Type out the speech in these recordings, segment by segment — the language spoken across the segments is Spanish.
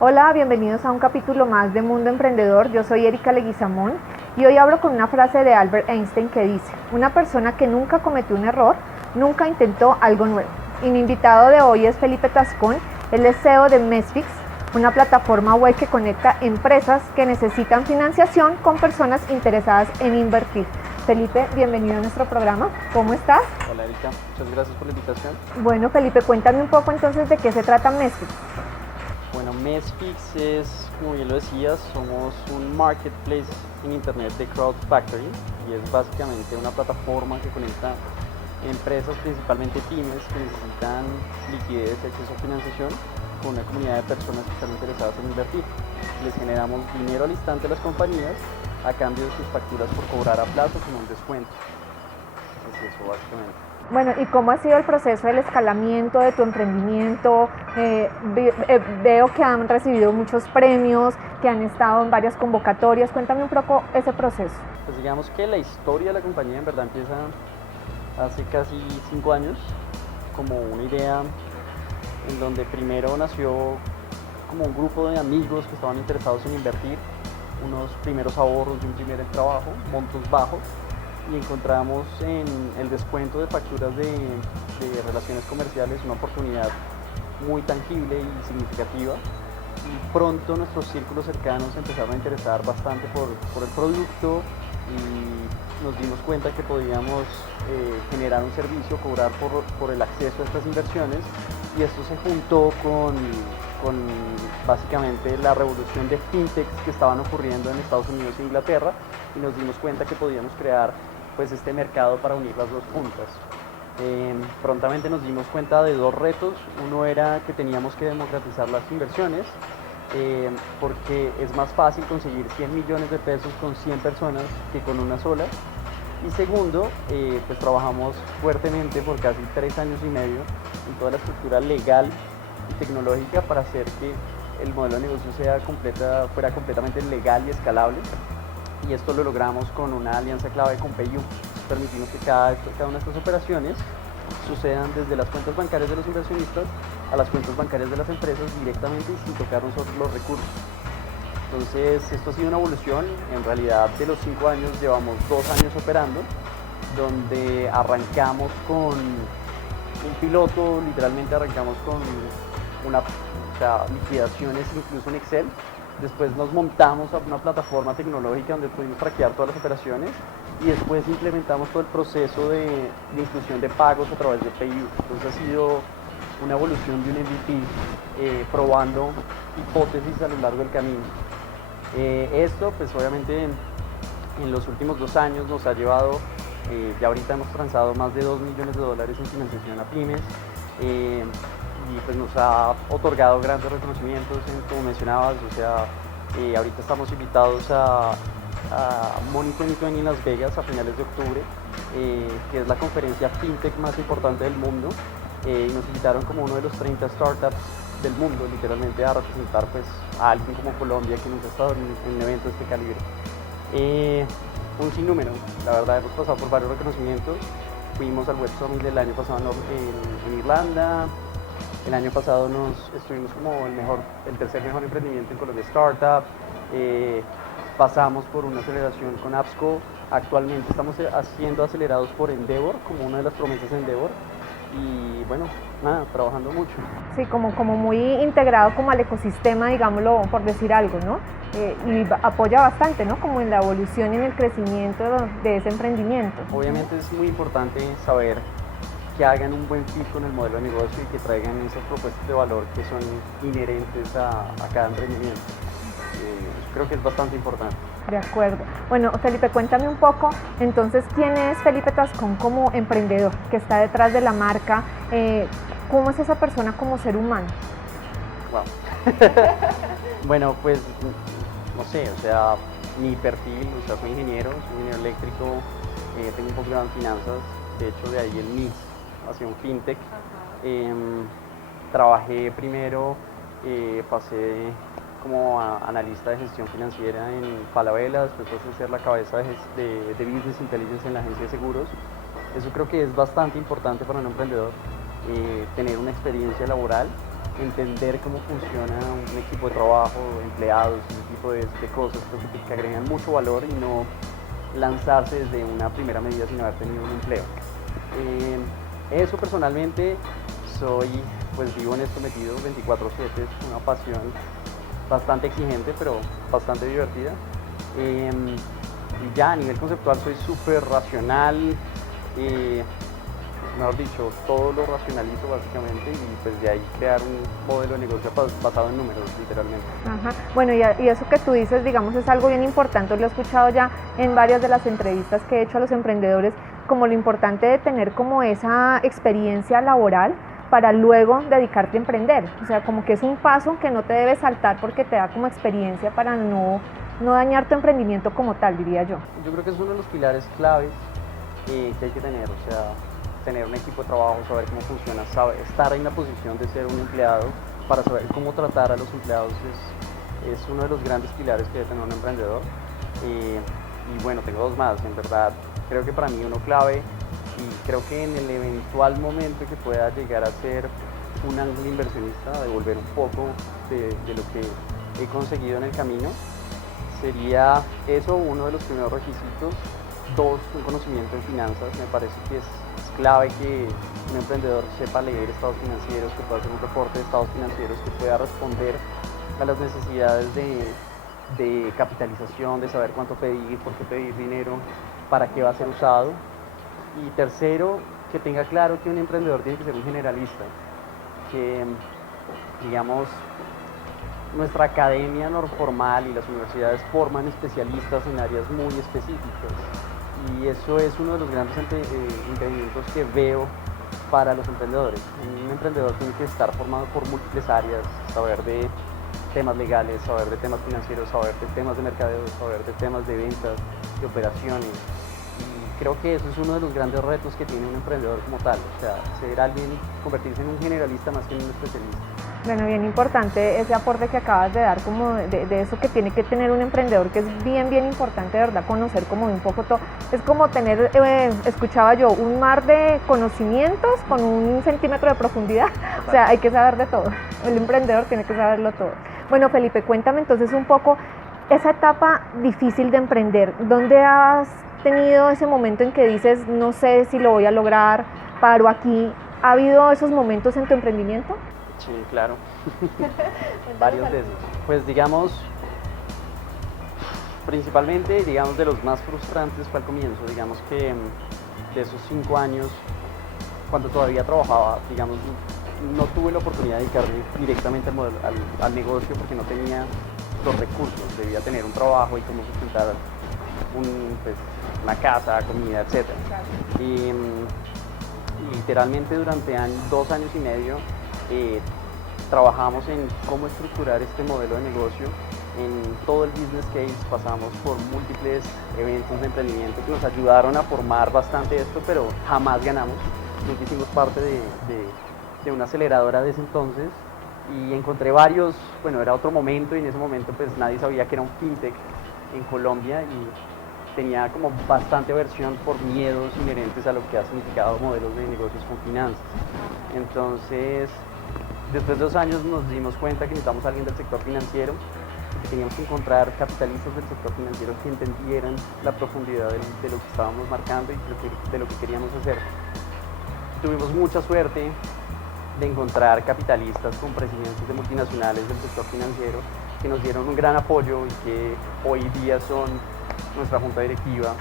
Hola, bienvenidos a un capítulo más de Mundo Emprendedor. Yo soy Erika Leguizamón y hoy hablo con una frase de Albert Einstein que dice: una persona que nunca cometió un error, nunca intentó algo nuevo. Y mi invitado de hoy es Felipe Tascón, él es CEO de Mespix, una plataforma web que conecta empresas que necesitan financiación con personas interesadas en invertir. Felipe, bienvenido a nuestro programa. ¿Cómo estás? Hola Erika, muchas gracias por la invitación. Bueno, Felipe, cuéntame un poco entonces de qué se trata Mespix. Bueno, Mespix es, como bien lo decías, somos un marketplace en internet de Crowd Factory y es básicamente una plataforma que conecta empresas, principalmente pymes, que necesitan liquidez y acceso a financiación con una comunidad de personas que están interesadas en invertir. Les generamos dinero al instante a las compañías a cambio de sus facturas por cobrar a plazo con un descuento. Es eso básicamente. Bueno, ¿y cómo ha sido el proceso del escalamiento de tu emprendimiento? Veo que han recibido muchos premios, que han estado en varias convocatorias. Cuéntame un poco ese proceso. Pues digamos que la historia de la compañía en verdad empieza hace casi 5 años como una idea en donde primero nació como un grupo de amigos que estaban interesados en invertir, unos primeros ahorros de un primer trabajo, montos bajos, y encontramos en el descuento de facturas de relaciones comerciales una oportunidad muy tangible y significativa. Y pronto nuestros círculos cercanos empezaron a interesar bastante por el producto y nos dimos cuenta que podíamos generar un servicio, cobrar por el acceso a estas inversiones, y esto se juntó con básicamente la revolución de fintechs que estaban ocurriendo en Estados Unidos e Inglaterra, y nos dimos cuenta que podíamos crear pues este mercado para unir las dos puntas. Prontamente nos dimos cuenta de dos retos. Uno era que teníamos que democratizar las inversiones, porque es más fácil conseguir 100 millones de pesos con 100 personas que con una sola. Y segundo, pues trabajamos fuertemente por casi 3 años y medio en toda la estructura legal y tecnológica para hacer que el modelo de negocio fuera completamente legal y escalable. Y esto lo logramos con una alianza clave con PayU. Permitimos que cada una de estas operaciones sucedan desde las cuentas bancarias de los inversionistas a las cuentas bancarias de las empresas directamente y sin tocar nosotros los recursos. Entonces, esto ha sido una evolución. En realidad, de los 5 años llevamos 2 años operando, donde arrancamos con un piloto, literalmente arrancamos con liquidaciones incluso en Excel. Después nos montamos a una plataforma tecnológica donde pudimos traquear todas las operaciones, y después implementamos todo el proceso de inclusión de pagos a través de PayU. Entonces ha sido una evolución de un MVP, probando hipótesis a lo largo del camino. Esto pues obviamente en los últimos 2 años nos ha llevado, ya ahorita hemos transado más de $2 millones en financiación a pymes, y pues nos ha otorgado grandes reconocimientos, como mencionabas. O sea, ahorita estamos invitados a Money 2020 en Las Vegas a finales de octubre, que es la conferencia fintech más importante del mundo, y nos invitaron como uno de los 30 startups del mundo, literalmente, a representar pues a alguien como Colombia, que nunca ha estado en un evento de este calibre. Un sinnúmero, la verdad. Hemos pasado por varios reconocimientos. Fuimos al Web Summit del año pasado en Irlanda. El año pasado estuvimos como el tercer mejor emprendimiento en Colombia Startup. Pasamos por una aceleración con Appsco. Actualmente estamos siendo acelerados por Endeavor, como una de las promesas de Endeavor. Y bueno, nada, trabajando mucho. Sí, como muy integrado como al ecosistema, digámoslo, por decir algo, ¿no? Y apoya bastante, ¿no? Como en la evolución y en el crecimiento de ese emprendimiento. Obviamente es muy importante saber que hagan un buen fit con el modelo de negocio y que traigan esas propuestas de valor que son inherentes a cada emprendimiento. Creo que es bastante importante. De acuerdo. Bueno, Felipe, cuéntame un poco, entonces, ¿quién es Felipe Tascón como emprendedor que está detrás de la marca? ¿Cómo es esa persona como ser humano? Wow. Bueno, pues, no sé, o sea, mi perfil, o sea, soy ingeniero eléctrico, tengo un posgrado en finanzas, de hecho de ahí el mix hacia un fintech. Trabajé primero, pasé como analista de gestión financiera en Falabella, después pasé a ser la cabeza de Business Intelligence en la agencia de seguros. Eso creo que es bastante importante para un emprendedor, tener una experiencia laboral entender cómo funciona un equipo de trabajo, empleados, un tipo de cosas que agregan mucho valor y no lanzarse desde una primera medida sin haber tenido un empleo. Eso personalmente pues vivo en esto metido 24/7, es una pasión bastante exigente pero bastante divertida. Y ya a nivel conceptual soy súper racional, mejor dicho, todo lo racionalizo básicamente y pues de ahí crear un modelo de negocio basado en números, literalmente. Ajá. Bueno, y eso que tú dices, digamos, es algo bien importante, lo he escuchado ya en varias de las entrevistas que he hecho a los emprendedores, como lo importante de tener como esa experiencia laboral para luego dedicarte a emprender. O sea, como que es un paso que no te debes saltar porque te da como experiencia para no dañar tu emprendimiento como tal, diría yo. Yo creo que es uno de los pilares claves que hay que tener, o sea, tener un equipo de trabajo, saber cómo funciona, estar en la posición de ser un empleado para saber cómo tratar a los empleados es uno de los grandes pilares que debe tener un emprendedor. Y bueno, tengo dos más, en verdad, creo que para mí uno clave y creo que en el eventual momento que pueda llegar a ser un ángel inversionista, devolver un poco de lo que he conseguido en el camino, sería eso uno de los primeros requisitos. Dos, un conocimiento en finanzas. Me parece que es clave que un emprendedor sepa leer estados financieros, que pueda hacer un reporte de estados financieros, que pueda responder a las necesidades de capitalización, de saber cuánto pedir, por qué pedir dinero, para qué va a ser usado. Y tercero, que tenga claro que un emprendedor tiene que ser un generalista, que digamos nuestra academia no formal y las universidades forman especialistas en áreas muy específicas y eso es uno de los grandes impedimentos que veo para los emprendedores. Un emprendedor tiene que estar formado por múltiples áreas, saber de temas legales, saber de temas financieros, saber de temas de mercadeo, saber de temas de ventas, de operaciones. Y creo que eso es uno de los grandes retos que tiene un emprendedor como tal, o sea, ser alguien, convertirse en un generalista más que en un especialista. Bueno, bien importante ese aporte que acabas de dar, como de eso que tiene que tener un emprendedor, que es bien importante, de verdad, conocer como un poco todo. Es como tener, escuchaba yo, un mar de conocimientos con 1 centímetro de profundidad. O sea, hay que saber de todo. El emprendedor tiene que saberlo todo. Bueno, Felipe, cuéntame entonces un poco esa etapa difícil de emprender. ¿Dónde has tenido ese momento en que dices, no sé si lo voy a lograr, paro aquí? ¿Ha habido esos momentos en tu emprendimiento? Sí, claro. Varios de esos. Pues digamos, principalmente, digamos, de los más frustrantes fue al comienzo. Digamos que de esos 5 años, cuando todavía trabajaba, digamos, no tuve la oportunidad de dedicarme directamente al negocio porque no tenía los recursos. Debía tener un trabajo y cómo sustentar pues, una casa, comida, etc. Y literalmente durante 2 años y medio trabajamos en cómo estructurar este modelo de negocio. En todo el business case pasamos por múltiples eventos de emprendimiento que nos ayudaron a formar bastante esto, pero jamás ganamos. Nunca hicimos parte de una aceleradora de ese entonces y encontré varios, bueno, era otro momento y en ese momento pues nadie sabía que era un fintech en Colombia y tenía como bastante aversión por miedos inherentes a lo que ha significado modelos de negocios con finanzas. Entonces, después de 2 años nos dimos cuenta que necesitábamos a alguien del sector financiero, que teníamos que encontrar capitalistas del sector financiero que entendieran la profundidad de lo que estábamos marcando y de lo que queríamos hacer. Tuvimos mucha suerte de encontrar capitalistas con presidentes de multinacionales del sector financiero que nos dieron un gran apoyo y que hoy día son nuestra junta directiva,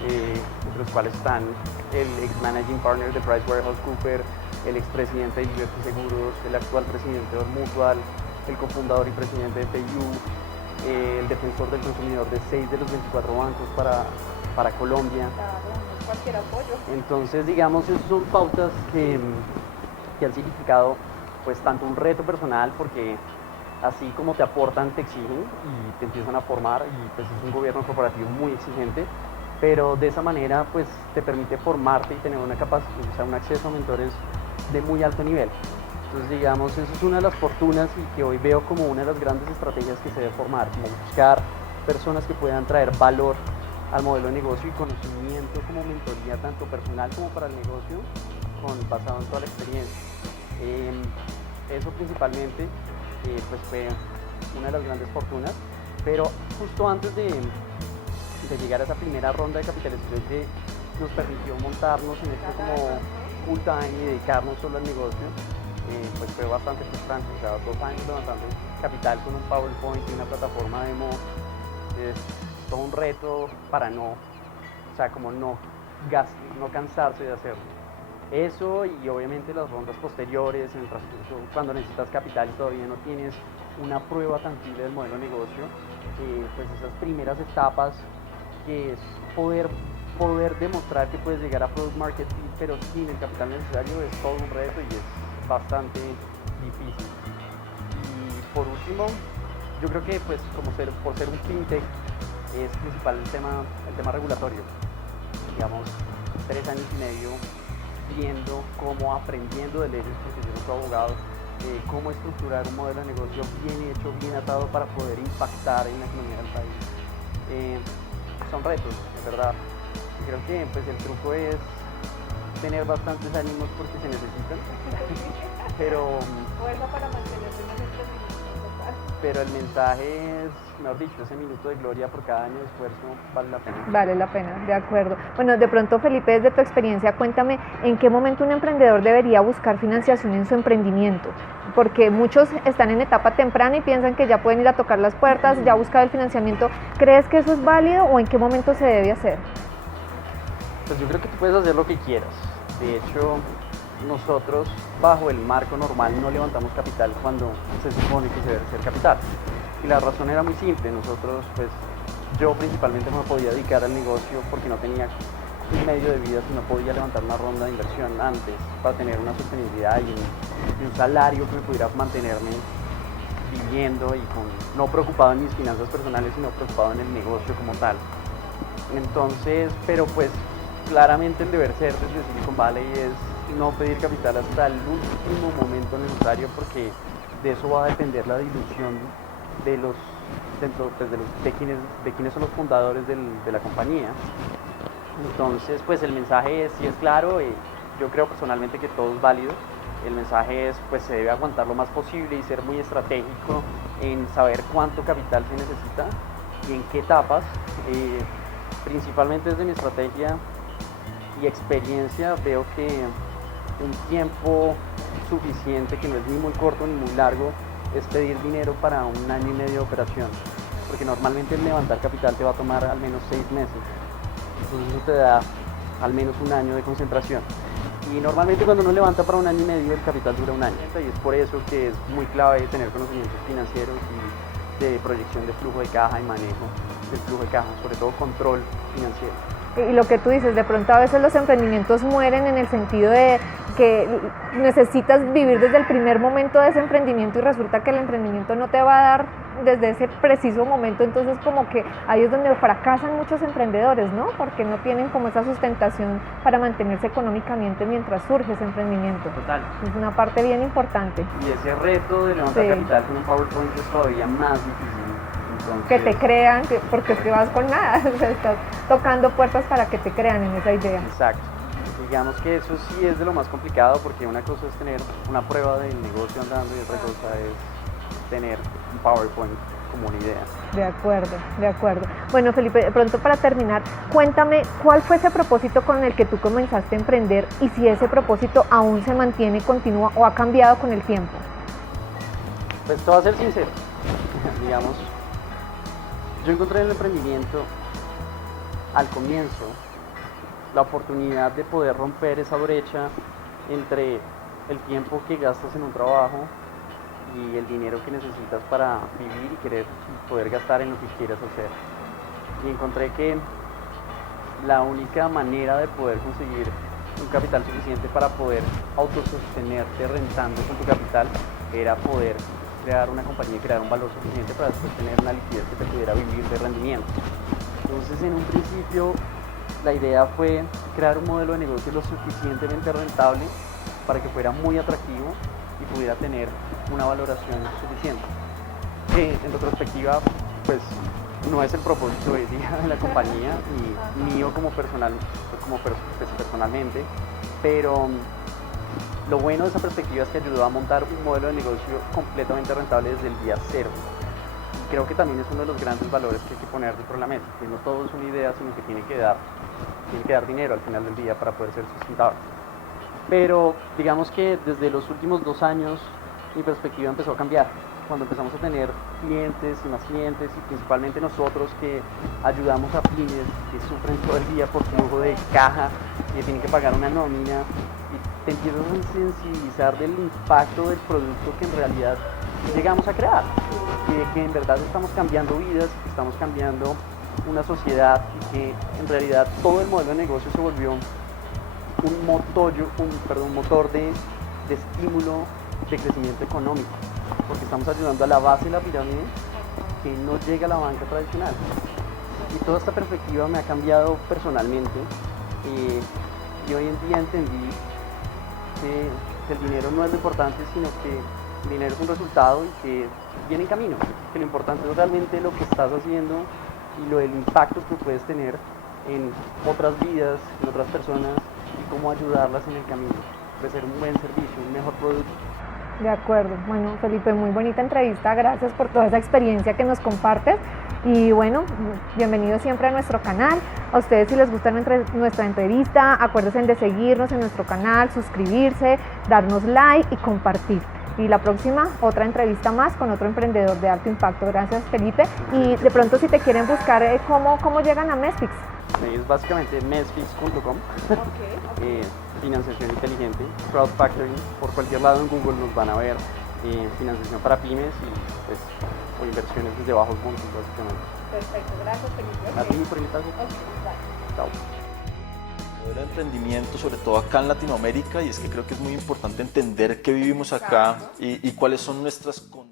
entre los cuales están el ex managing partner de PricewaterhouseCoopers, el expresidente de Liberty Seguros, el actual presidente de Mutual, el cofundador y presidente de PayU, el defensor del consumidor de 6 de los 24 bancos para Colombia. Cualquier apoyo. Entonces, digamos, esas son pautas que han significado pues tanto un reto personal, porque así como te aportan, te exigen y te empiezan a formar, y pues es un gobierno corporativo muy exigente, pero de esa manera pues te permite formarte y tener una capacidad, o sea, un acceso a mentores de muy alto nivel. Entonces, digamos, eso es una de las fortunas y que hoy veo como una de las grandes estrategias que se debe formar, como buscar personas que puedan traer valor al modelo de negocio y conocimiento como mentoría tanto personal como para el negocio, basado en toda la experiencia. eso principalmente pues fue una de las grandes fortunas, pero justo antes de llegar a esa primera ronda de capitalización que nos permitió montarnos en esto como full time y dedicarnos solo al negocio, pues fue bastante frustrante. O sea, 2 años levantando capital con un PowerPoint y una plataforma demo es todo un reto para no cansarse de hacerlo. Eso, y obviamente las rondas posteriores, cuando necesitas capital y todavía no tienes una prueba tangible del modelo de negocio, pues esas primeras etapas, que es poder demostrar que puedes llegar a product market fit, pero sin el capital necesario, es todo un reto y es bastante difícil. Y por último, yo creo que pues por ser un fintech es principal el tema regulatorio. Digamos, 3 años y medio aprendiendo de leyes, porque yo no soy abogado, cómo estructurar un modelo de negocio bien hecho, bien atado para poder impactar en la economía del país. Son retos, de verdad. Creo que pues el truco es tener bastantes ánimos porque se necesitan, pero el mensaje es, mejor dicho, ese minuto de gloria por cada año de esfuerzo vale la pena. Vale la pena, de acuerdo. Bueno, de pronto, Felipe, desde tu experiencia, cuéntame en qué momento un emprendedor debería buscar financiación en su emprendimiento, porque muchos están en etapa temprana y piensan que ya pueden ir a tocar las puertas, ya buscar el financiamiento. ¿Crees que eso es válido o en qué momento se debe hacer? Pues yo creo que tú puedes hacer lo que quieras. De hecho, nosotros bajo el marco normal no levantamos capital cuando se supone que se debe hacer capital. Y la razón era muy simple. Yo principalmente no me podía dedicar al negocio porque no tenía un medio de vida, si no podía levantar una ronda de inversión antes para tener una sostenibilidad y un salario que me pudiera mantenerme viviendo y no preocupado en mis finanzas personales, sino preocupado en el negocio como tal. Entonces, pero pues claramente el deber ser desde Silicon Valley es no pedir capital hasta el último momento necesario, porque de eso va a depender la dilución de quienes son los fundadores de la compañía. Entonces, pues el mensaje sí es claro. Yo creo personalmente que todo es válido. El mensaje es, pues se debe aguantar lo más posible y ser muy estratégico en saber cuánto capital se necesita y en qué etapas. Principalmente desde mi estrategia y experiencia veo que un tiempo suficiente, que no es ni muy corto ni muy largo, es pedir dinero para 1 año y medio de operación, porque normalmente el levantar capital te va a tomar al menos 6 meses, entonces eso te da al menos 1 año de concentración, y normalmente cuando uno levanta para 1 año y medio el capital dura 1 año, y es por eso que es muy clave tener conocimientos financieros y de proyección de flujo de caja y manejo del flujo de caja, sobre todo control financiero. Y lo que tú dices, de pronto a veces los emprendimientos mueren en el sentido de que necesitas vivir desde el primer momento de ese emprendimiento y resulta que el emprendimiento no te va a dar desde ese preciso momento, entonces como que ahí es donde fracasan muchos emprendedores, ¿no? Porque no tienen como esa sustentación para mantenerse económicamente mientras surge ese emprendimiento. Total. Es una parte bien importante. Y ese reto de levantar capital con un PowerPoint es todavía más difícil. Entonces, que te crean, porque es que vas con nada, o sea, estás tocando puertas para que te crean en esa idea. Exacto. Digamos que eso sí es de lo más complicado, porque una cosa es tener una prueba del negocio andando y otra cosa es tener un PowerPoint como una idea. De acuerdo, de acuerdo. Bueno, Felipe, de pronto para terminar, cuéntame cuál fue ese propósito con el que tú comenzaste a emprender y si ese propósito aún se mantiene, continúa o ha cambiado con el tiempo. Pues te voy a ser sincero, digamos, yo encontré en el emprendimiento al comienzo la oportunidad de poder romper esa brecha entre el tiempo que gastas en un trabajo y el dinero que necesitas para vivir y poder gastar en lo que quieras hacer. Y encontré que la única manera de poder conseguir un capital suficiente para poder autosostenerte rentando con tu capital era poder crear una compañía y crear un valor suficiente para después tener una liquidez que te pudiera vivir de rendimiento. Entonces, en un principio, la idea fue crear un modelo de negocio lo suficientemente rentable para que fuera muy atractivo y pudiera tener una valoración suficiente. Que en retrospectiva, pues no es el propósito hoy día de la compañía ni mío personalmente, pero Lo bueno de esa perspectiva es que ayudó a montar un modelo de negocio completamente rentable desde el día cero. Y creo que también es uno de los grandes valores que hay que poner dentro de la mesa, que no todo es una idea, sino que tiene que dar dinero al final del día para poder ser sustentable. Pero digamos que desde los últimos 2 años mi perspectiva empezó a cambiar. Cuando empezamos a tener clientes y más clientes, y principalmente nosotros que ayudamos a pymes que sufren todo el día por flujo de caja y que tienen que pagar una nómina, y te empiezas a sensibilizar del impacto del producto que en realidad llegamos a crear, que en verdad estamos cambiando vidas, que estamos cambiando una sociedad y que en realidad todo el modelo de negocio se volvió un motor de estímulo de crecimiento económico, porque estamos ayudando a la base de la pirámide que no llega a la banca tradicional. Y toda esta perspectiva me ha cambiado personalmente, y hoy en día entendí que el dinero no es lo importante, sino que el dinero es un resultado y que viene en camino, que lo importante es realmente lo que estás haciendo y el impacto que puedes tener en otras vidas, en otras personas, y cómo ayudarlas en el camino, ofrecer un buen servicio, un mejor producto. De acuerdo. Bueno, Felipe, muy bonita entrevista. Gracias por toda esa experiencia que nos compartes. Y bueno, bienvenidos siempre a nuestro canal. A ustedes, si les gusta nuestra entrevista, acuérdense de seguirnos en nuestro canal, suscribirse, darnos like y compartir. Y la próxima, otra entrevista más con otro emprendedor de alto impacto. Gracias, Felipe. Y de pronto, si te quieren buscar, ¿cómo llegan a Mesfix? Es básicamente mesfix.com. Financiación inteligente, crowd factoring, por cualquier lado en Google nos van a ver, financiación para pymes y pues, o inversiones desde bajos montos básicamente. Perfecto, gracias Felipe. A ti por invitarme. Chao. Modelo de emprendimiento, sobre todo acá en Latinoamérica, y es que creo que es muy importante entender qué vivimos acá y cuáles son nuestras condiciones.